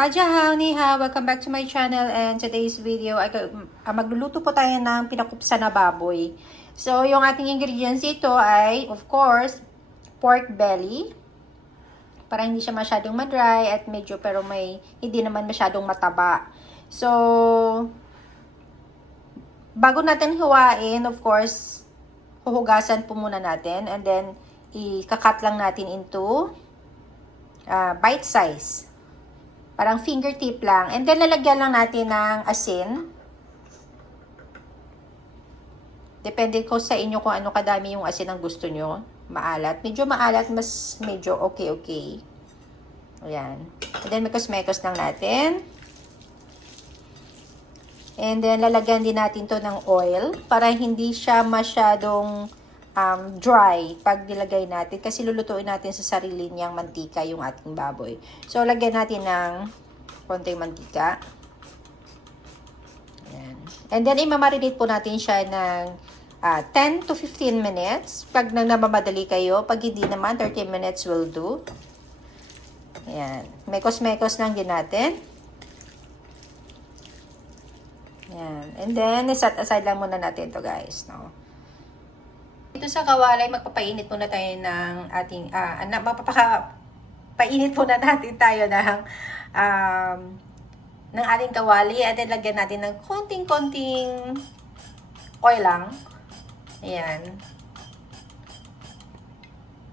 Tadya ni ha, welcome back to my channel, and today's video ay magluluto po tayo ng pinakupsa na baboy. So, yung ating ingredients dito ay, of course, pork belly. Para hindi siya masyadong ma-dry at medyo pero hindi naman masyadong mataba. So, bago natin hiwain, of course, huhugasan po muna natin and then i-cut lang natin into bite size. Parang fingertip lang. And then, lalagyan lang natin ng asin. Depende ko sa inyo kung ano kadami yung asin ang gusto nyo. Maalat. Medyo maalat, mas medyo okay. Ayan. And then, mekos-mekos lang natin. And then, lalagyan din natin to ng oil para hindi siya masyadong dry pag nilagay natin. Kasi lulutuin natin sa sarili niyang mantika yung ating baboy. So, lagyan natin ng konting mantika. Ayan. And then, imamarinate po natin siya ng 10 to 15 minutes. Pag namamadali kayo, pag hindi naman, 30 minutes will do. Ayan. Mekos-mekos lang din natin. Ayan. And then, set aside lang muna natin to guys, no? Dito sa kawalay, magpapainit muna tayo ng ating, painit muna natin tayo ng ating kawali. At then, lagyan natin ng konting-konting oil lang. Ayan.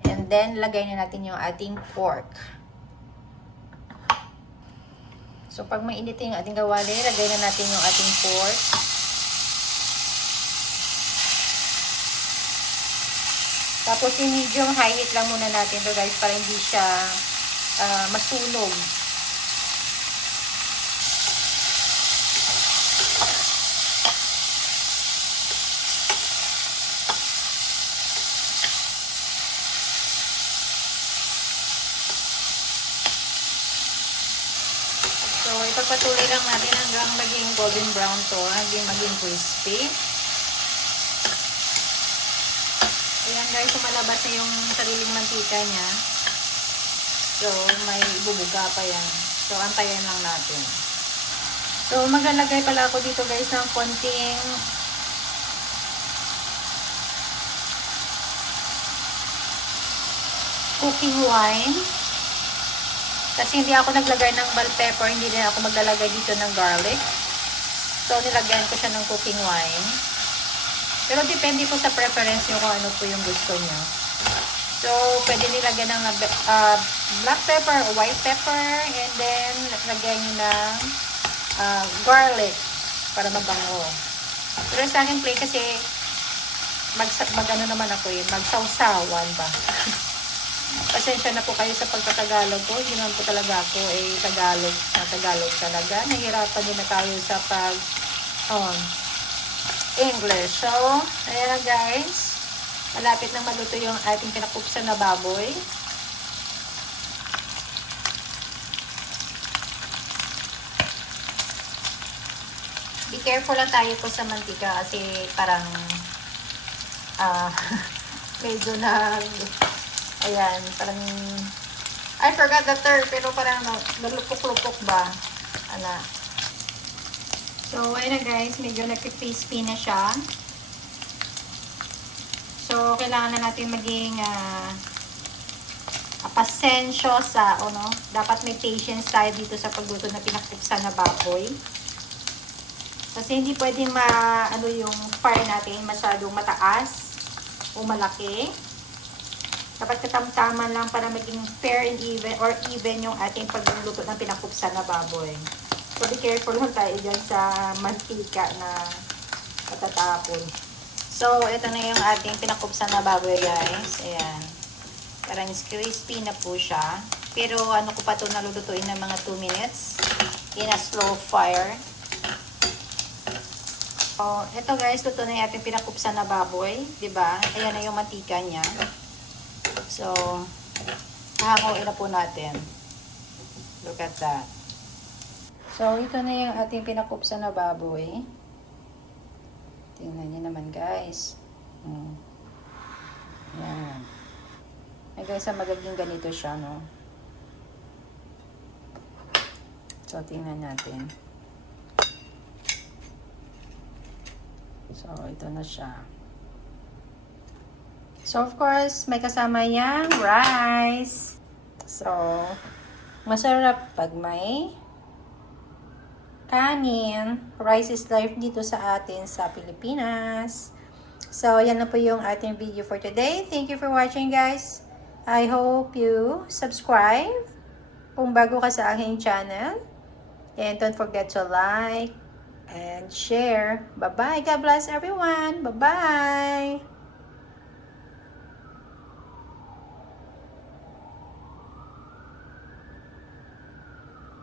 And then, lagay na natin yung ating pork. So, pag mainit yung ating kawali, lagay na natin yung ating pork. Tapos, i-medium high heat lang muna natin to guys para hindi siya masunog. So, ipagpatuloy lang natin hanggang maging golden brown to, hanggang maging crispy. Ayan guys, sumalabas na yung sariling mantika niya. So, may bubuga pa yan. So, antayin lang natin. So, maglalagay pala ako dito guys ng konting cooking wine. Kasi hindi ako naglagay ng bell pepper, hindi din ako maglalagay dito ng garlic. So, nilagyan ko siya ng cooking wine. Pero depende po sa preference nyo kung ano po yung gusto nyo. So, pwede nilagyan ng black pepper o white pepper. And then, lagyan nyo ng garlic para mabango. Pero sa akin play kasi mag-ano naman ako yun, magsawsawan ba. Pasensya na po kayo sa pagkatagalog ko. Hindi naman po talaga ako Tagalog talaga. Nahihirapan din na tayo sa English. So, ayan na guys. Malapit na maluto yung ating pinakupsa na baboy. Be careful lang tayo po sa mantika kasi parang medyo ayan, parang I forgot the term, pero parang nalupok-lupok ba? So, ayun na guys, medyo nag-crispy na siya. So, kailangan na natin maging pasensyosa, dapat may patience tayo dito sa pagluto na pinakupsa na baboy. Kasi hindi pwedeng yung fire natin masyadong mataas o malaki. Dapat katamtaman lang para maging fair and even or even yung ating pagluluto ng pinakupsa na baboy. So, be careful lang tayo dyan sa mantika na matatapon. So, ito na yung ating pinakupsa na baboy, guys. Ayan. Parang crispy na po siya. Pero, ano ko pa ito nalulutuin ng mga 2 minutes in a slow fire. So, ito guys, luto na yung ating pinakupsa na baboy. Diba? Ayan na yung mantika niya. So, hahanguin na po natin. Look at that. So, ito na yung ating pinakupsa na baboy. Tingnan niyo naman guys. Yan. Ay guys, magiging ganito siya, no? So, tingnan natin. So, ito na siya. So, of course, may kasama yang rice. So, masarap pag may kanin. Rice is life dito sa atin sa Pilipinas. So, yan na po yung ating video for today. Thank you for watching, guys. I hope you subscribe kung bago ka sa aking channel. And don't forget to like and share. Bye-bye. God bless everyone. Bye-bye.